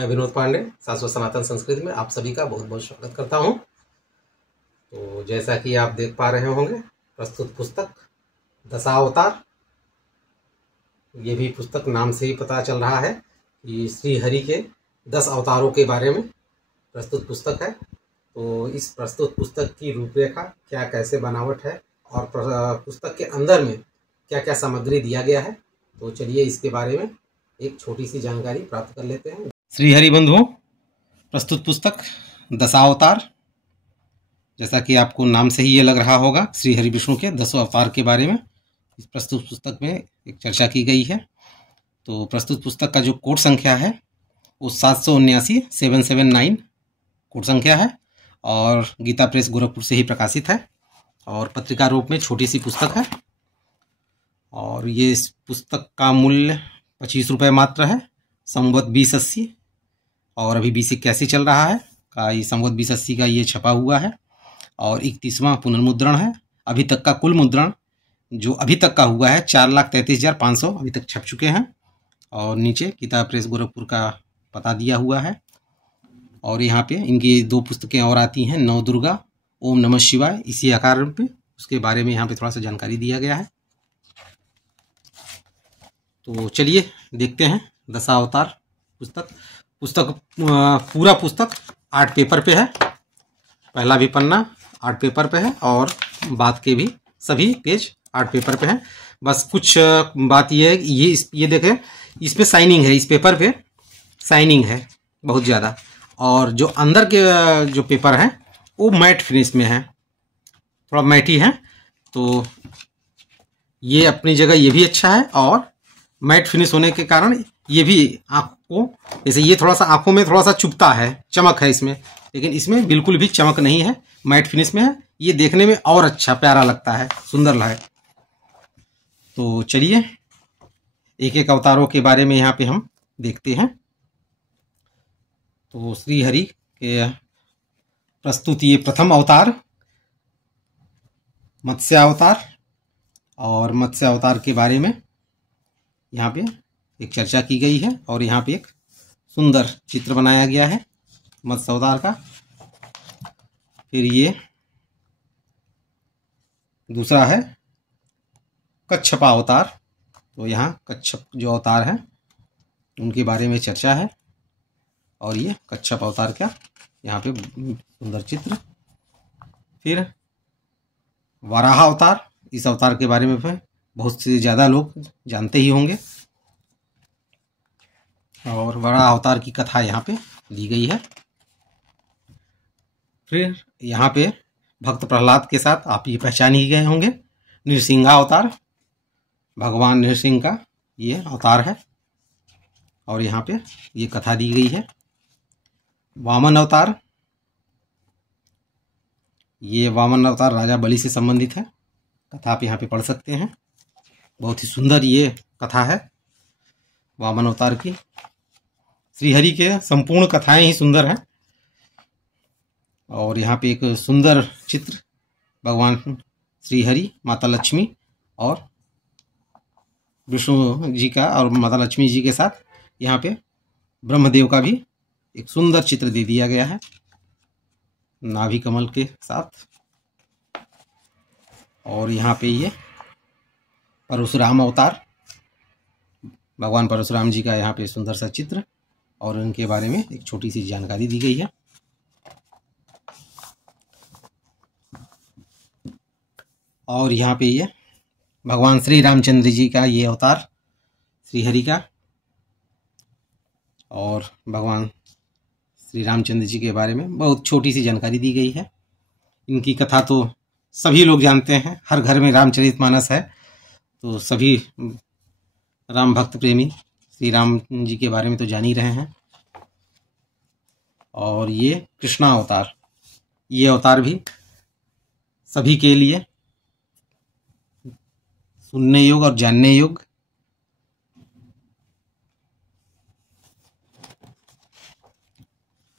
मैं विनोद पांडे शाश्वत सनातन संस्कृति में आप सभी का बहुत बहुत स्वागत करता हूं। तो जैसा कि आप देख पा रहे होंगे, प्रस्तुत पुस्तक दशावतार। ये भी पुस्तक नाम से ही पता चल रहा है कि श्री हरि के 10 अवतारों के बारे में प्रस्तुत पुस्तक है। तो इस प्रस्तुत पुस्तक की रूपरेखा क्या, कैसे बनावट है और पुस्तक के अंदर में क्या क्या सामग्री दिया गया है, तो चलिए इसके बारे में एक छोटी सी जानकारी प्राप्त कर लेते हैं। श्री हरि बंधुओं, प्रस्तुत पुस्तक दशावतार, जैसा कि आपको नाम से ही ये लग रहा होगा, श्री हरि विष्णु के 10 अवतार के बारे में इस प्रस्तुत पुस्तक में एक चर्चा की गई है। तो प्रस्तुत पुस्तक का जो कोड संख्या है वो 779 कोड संख्या है और गीता प्रेस गोरखपुर से ही प्रकाशित है और पत्रिका रूप में छोटी सी पुस्तक है। और ये इस पुस्तक का मूल्य 25 रुपये मात्र है, संवत 2080, और अभी 2081 चल रहा है का ये संवत 2080 का ये छपा हुआ है और 31वां पुनर्मुद्रण है। अभी तक का कुल मुद्रण जो अभी तक का हुआ है 4,33,500 अभी तक छप चुके हैं। और नीचे गीता प्रेस गोरखपुर का पता दिया हुआ है। और यहाँ पे इनकी 2 पुस्तकें और आती हैं, नव दुर्गा, ओम नमः शिवाय, इसी आकार पे, उसके बारे में यहाँ पे थोड़ा सा जानकारी दिया गया है। तो चलिए देखते हैं दशावतार पुस्तक पूरा पुस्तक 8 पेपर पे है। पहला भी पन्ना 8 पेपर पे है और बाद के भी सभी पेज 8 पेपर पे हैं। बस कुछ बात ये है, ये देखें, इस पे साइनिंग है, इस पेपर पे साइनिंग है बहुत ज़्यादा। और जो अंदर के जो पेपर हैं वो मैट फिनिश में है, थोड़ा मैटी है। तो ये अपनी जगह ये भी अच्छा है और मैट फिनिश होने के कारण ये भी आँखों, जैसे ये थोड़ा सा आँखों में थोड़ा सा चुभता है, चमक है इसमें, लेकिन इसमें बिल्कुल भी चमक नहीं है, मैट फिनिश में है। ये देखने में और अच्छा प्यारा लगता है, सुंदर लगे। तो चलिए एक एक अवतारों के बारे में यहाँ पे हम देखते हैं। तो श्री हरि के प्रस्तुत ये प्रथम अवतार मत्स्य अवतार, और मत्स्य अवतार के बारे में यहाँ पे एक चर्चा की गई है और यहाँ पे एक सुंदर चित्र बनाया गया है मत्स्य अवतार का। फिर ये दूसरा है कच्छप अवतार। तो यहाँ कच्छप जो अवतार हैं उनके बारे में चर्चा है और ये कच्छप अवतार का यहाँ पे सुंदर चित्र। फिर वराह अवतार, इस अवतार के बारे में बहुत से ज़्यादा लोग जानते ही होंगे और वराह अवतार की कथा यहाँ पे दी गई है। फिर यहाँ पे भक्त प्रहलाद के साथ आप ये पहचान ही गए होंगे, नृसिंह अवतार, भगवान नृसिंह का ये अवतार है और यहाँ पे ये कथा दी गई है। वामन अवतार, ये वामन अवतार राजा बलि से संबंधित है, कथा आप यहाँ पे पढ़ सकते हैं। बहुत ही सुंदर ये कथा है वामन अवतार की। श्री हरि के संपूर्ण कथाएं ही सुंदर हैं। और यहाँ पे एक सुंदर चित्र भगवान श्री हरि, माता लक्ष्मी और विष्णु जी का, और माता लक्ष्मी जी के साथ यहाँ पे ब्रह्मदेव का भी एक सुंदर चित्र दे दिया गया है, नाभि कमल के साथ। और यहाँ पे ये परशुराम अवतार, भगवान परशुराम जी का यहाँ पे सुंदर सा चित्र और उनके बारे में एक छोटी सी जानकारी दी गई है। और यहाँ पे ये भगवान श्री रामचंद्र जी का ये अवतार श्री हरि का, और भगवान श्री रामचंद्र जी के बारे में बहुत छोटी सी जानकारी दी गई है। इनकी कथा तो सभी लोग जानते हैं, हर घर में रामचरितमानस है, तो सभी राम भक्त प्रेमी श्री राम जी के बारे में तो जान ही रहे हैं। और ये कृष्णा अवतार, ये अवतार भी सभी के लिए सुनने योग्य और जानने योग्य।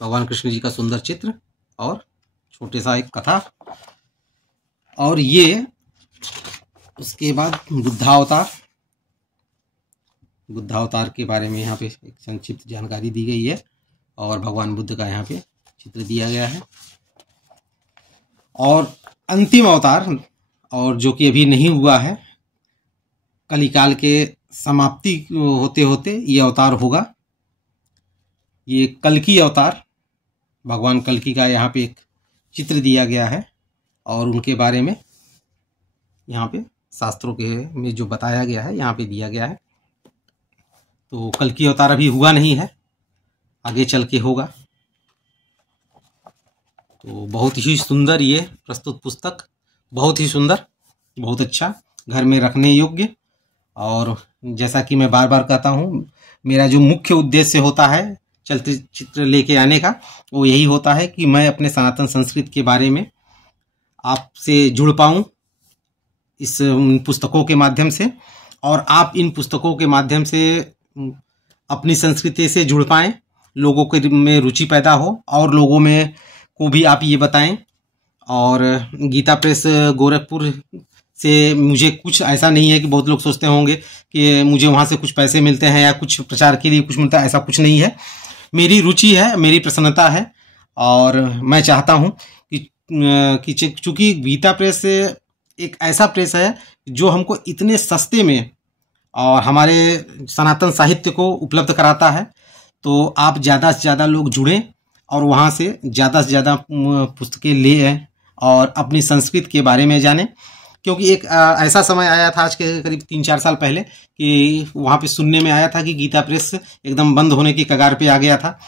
भगवान कृष्ण जी का सुंदर चित्र और छोटे सा एक कथा। और ये उसके बाद बुद्धावतार, बुद्धावतार के बारे में यहाँ पे एक संक्षिप्त जानकारी दी गई है। और भगवान बुद्ध का यहाँ पे चित्र दिया गया है। और अंतिम अवतार, और जो कि अभी नहीं हुआ है, कलिकाल के समाप्ति होते होते ये अवतार होगा। ये कल्कि अवतार, भगवान कल्कि का यहाँ पे एक चित्र दिया गया है और उनके बारे में यहाँ पे शास्त्रों के में जो बताया गया है यहाँ पे दिया गया है। तो कल्कि अवतार अभी हुआ नहीं है, आगे चल के होगा। तो बहुत ही सुंदर ये प्रस्तुत पुस्तक, बहुत ही सुंदर, बहुत अच्छा, घर में रखने योग्य। और जैसा कि मैं बार बार कहता हूँ, मेरा जो मुख्य उद्देश्य होता है चलचित्र लेके आने का, वो यही होता है कि मैं अपने सनातन संस्कृति के बारे में आपसे जुड़ पाऊँ इस पुस्तकों के माध्यम से, और आप इन पुस्तकों के माध्यम से अपनी संस्कृति से जुड़ पाएँ, लोगों के में रुचि पैदा हो और लोगों में को भी आप ये बताएं। और गीता प्रेस गोरखपुर से मुझे कुछ ऐसा नहीं है कि बहुत लोग सोचते होंगे कि मुझे वहाँ से कुछ पैसे मिलते हैं या कुछ प्रचार के लिए कुछ मिलता है, ऐसा कुछ नहीं है। मेरी रुचि है, मेरी प्रसन्नता है, और मैं चाहता हूँ कि चूँकि गीता प्रेस एक ऐसा प्रेस है जो हमको इतने सस्ते में और हमारे सनातन साहित्य को उपलब्ध कराता है, तो आप ज़्यादा से ज़्यादा लोग जुड़ें और वहाँ से ज़्यादा पुस्तकें ले और अपनी संस्कृति के बारे में जानें। क्योंकि एक ऐसा समय आया था आज के करीब 3-4 साल पहले कि वहाँ पे सुनने में आया था कि गीता प्रेस एकदम बंद होने की कगार पे आ गया था।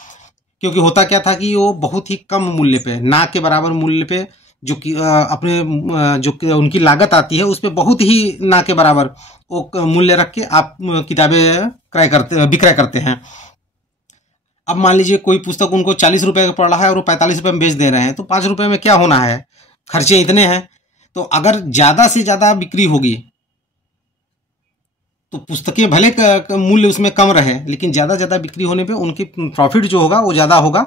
क्योंकि होता क्या था कि वो बहुत ही कम मूल्य पे, ना के बराबर मूल्य पे, जो कि अपने जो उनकी लागत आती है उस पर बहुत ही ना के बराबर वो मूल्य रख के आप किताबें विक्रय करते हैं। अब मान लीजिए कोई पुस्तक उनको 40 रुपए का पड़ रहा है और वो 45 रुपए में बेच दे रहे हैं, तो 5 रुपए में क्या होना है, खर्चे इतने हैं। तो अगर ज़्यादा से ज़्यादा बिक्री होगी तो पुस्तकें भले मूल्य उसमें कम रहे, लेकिन ज़्यादा ज़्यादा बिक्री होने पे उनकी प्रॉफिट जो होगा वो ज़्यादा होगा।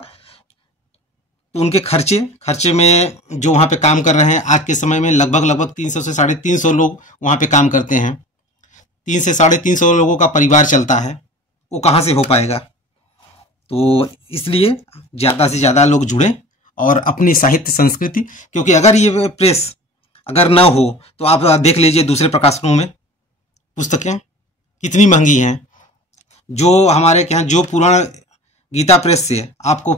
तो उनके खर्चे में जो वहाँ पे काम कर रहे हैं, आज के समय में लगभग 300 से 350 लोग वहाँ पे काम करते हैं। 300 से 350 लोगों का परिवार चलता है, वो कहाँ से हो पाएगा। तो इसलिए ज़्यादा से ज़्यादा लोग जुड़ें और अपनी साहित्य संस्कृति, क्योंकि अगर ये प्रेस अगर ना हो तो आप देख लीजिए दूसरे प्रकाशनों में पुस्तकें कितनी महंगी हैं। जो हमारे के यहाँ जो पुराण गीता प्रेस से आपको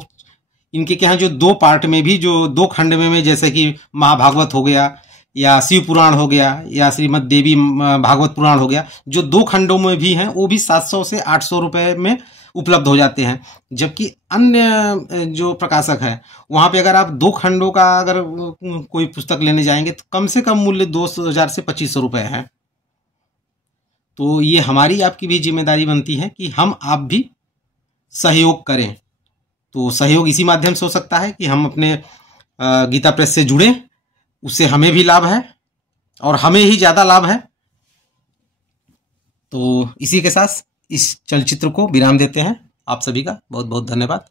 इनके के यहाँ जो 2 पार्ट में भी, जो 2 खंड में जैसे कि महाभागवत हो गया या शिव पुराण हो गया या श्रीमद् देवी भागवत पुराण हो गया, जो 2 खंडों में भी हैं वो भी 700 से 800 रुपए में उपलब्ध हो जाते हैं। जबकि अन्य जो प्रकाशक है वहाँ पे अगर आप 2 खंडों का अगर कोई पुस्तक लेने जाएंगे तो कम से कम मूल्य 2000 से 2500 रुपए है। तो ये हमारी आपकी भी जिम्मेदारी बनती है कि हम आप भी सहयोग करें। तो सहयोग इसी माध्यम से हो सकता है कि हम अपने गीता प्रेस से जुड़ें, उससे हमें भी लाभ है और हमें ही ज़्यादा लाभ है। तो इसी के साथ इस चलचित्र को विराम देते हैं। आप सभी का बहुत बहुत धन्यवाद।